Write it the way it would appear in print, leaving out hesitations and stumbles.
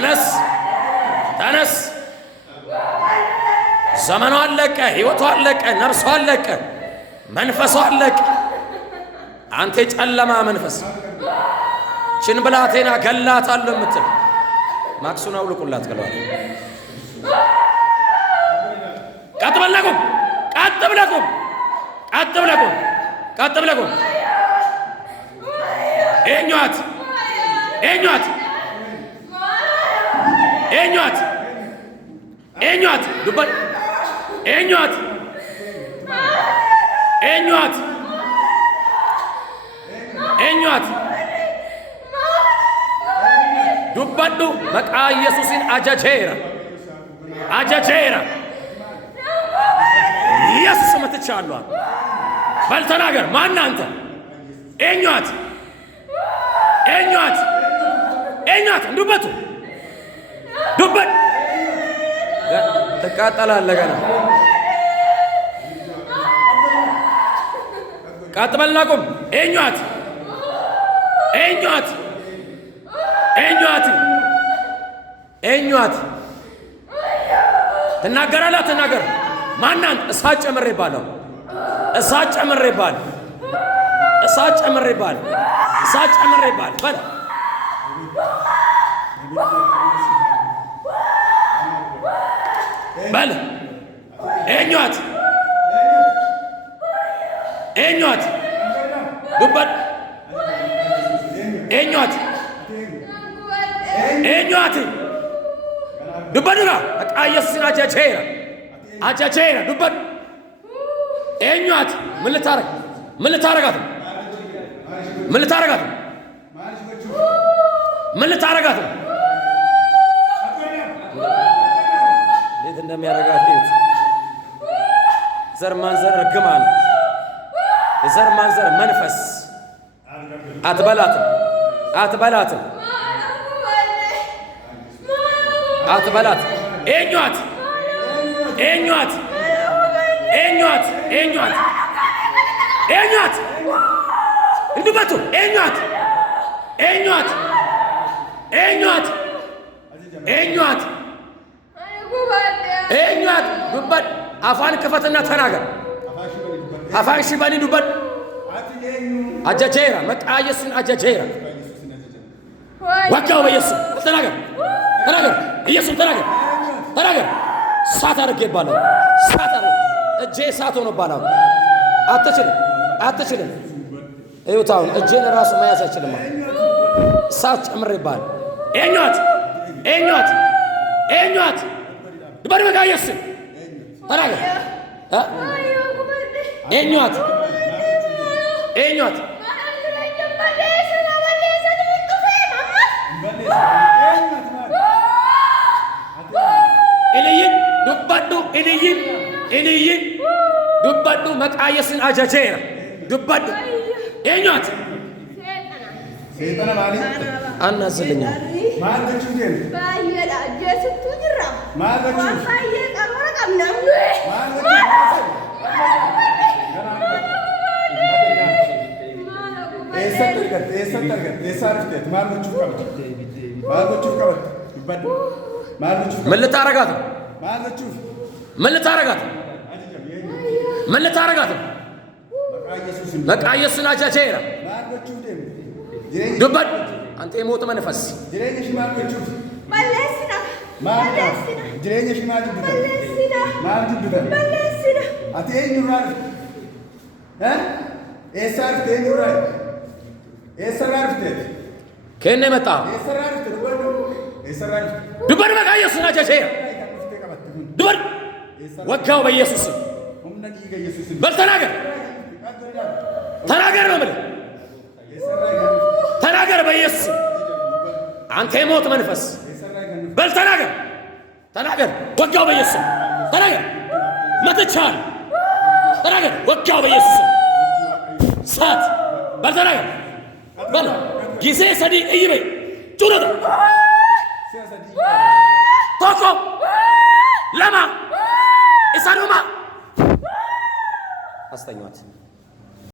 ተነስ ተነስ። ዘመኗ አለቀ፣ ሕይወቷ አለቀ፣ ነፍሷ አለቀ፣ መንፈሷ አለቀ። አንተ ጨለማ መንፈስ ችን ብላቴና ገላታለሁ የምትል ማክሱን አውልቁላት ገለዋል። ቀጥ በለቁም፣ ቀጥ ብለቁም፣ ቀጥ ብለቁም፣ ቀጥ ብለቁም። ኤኛት ኤኛት ኤኛት ኤኛት ዱበት ኤኛት ኤኛት ኤኛት ዱበዱ መቃ ኢየሱስን አጃጄራ አጃጄራ ኢየሱስ መትቻለሁ። በል ተናገር። ማን አንተ? ኤኛት ኤኛት ኤኛት ዱበቱ ዱበት ትቃጠላለህ ገና። ቀጥ በልና ቁም። ኤኛት ኤኛት ኤኛት ኤኛት ትናገራለህ። ትናገር። ማናን? እሳት ጨምሬ ባለው እሳት ጨምሬ ባል እሳት ጨምሬ ባል እሳት ጨምሬ ባል በል በል ኤኛት ኤኛት ዱበት ኤኛት ኤኛት ዱበዱራ በቃ ኢየሱስን አጃጄራ አጃጄራ ዱበት ኤኛት ምን ልታረግ? ምን ልታረጋት? ምን ልታረጋት? ምን ልታረጋት? እንዴት እንደሚያረጋት እዩት። ዘር ማንዘር እርግማን፣ የዘር ማንዘር መንፈስ አትበላትም፣ አትበላትም፣ አትበላት። ኤኛት ኤኛት ኤኛት ኤኛት ኤኛት እንዱበቱ ኤኛት ኤኛት ኤኛት ኤኛት ኤኛት ዱበት አፋን ክፈትና ተናገር። አፋን ሽበኒ ዱበት አጃጄራ መቃ ኢየሱስን አጃጄራ ወጋው በኢየሱስ ተናገር። ተናገር። ኢየሱስ ተናገር። ተናገር። ሳት አድርጌ ይባላል። ሳት አድርጌ እጄ ሳት ሆኖ ይባላል። አትችልም፣ አትችልም። እዩት አሁን እጄን ራሱ መያዝ አይችልም። ሳት ጨምሬ ይባላል። ኤኛት ኤኛት ኤኛት ዱበት መቃ ኢየሱስ ተናገር። ኤኛት ኤኛት ኢልይን ዱበዱ ኢልይን ኢልይን ዱበዱ መቃ ኢየሱስን አጃጄራ ዱበዱ ኤኛት ሰይጣን ማሊ አናዝልኛ ማለቹ ደም ባየላ ጀስቱ ድራ ማለቹ ማሳየ ቀሮራ ቀምናም ምን ልታረጋት? ምን ልታረጋት? ምን ልታረጋት? በቃ ኢየሱስን አጃጄራ ዱበት አንተ የሞት መንፈስ ከእኔ መጣ ዱበት በቃ ኢየሱስን አጃጄራ ዱበት ወጋው በኢየሱስ በል ተናገር። ተናገር ነው የምልህ። ተናገር በኢየሱስ አንተ የሞት መንፈስ በል ተናገር። ተናገር። ወጋው በኢየሱስ ተናገር። መትቻል ተናገር። ወጋው በኢየሱስ ሳት በል ተናገር። በል ጊዜ ሰዲ እይበ ጩረታ ቶኮ ለማ ኢሳዱማ አስተኛት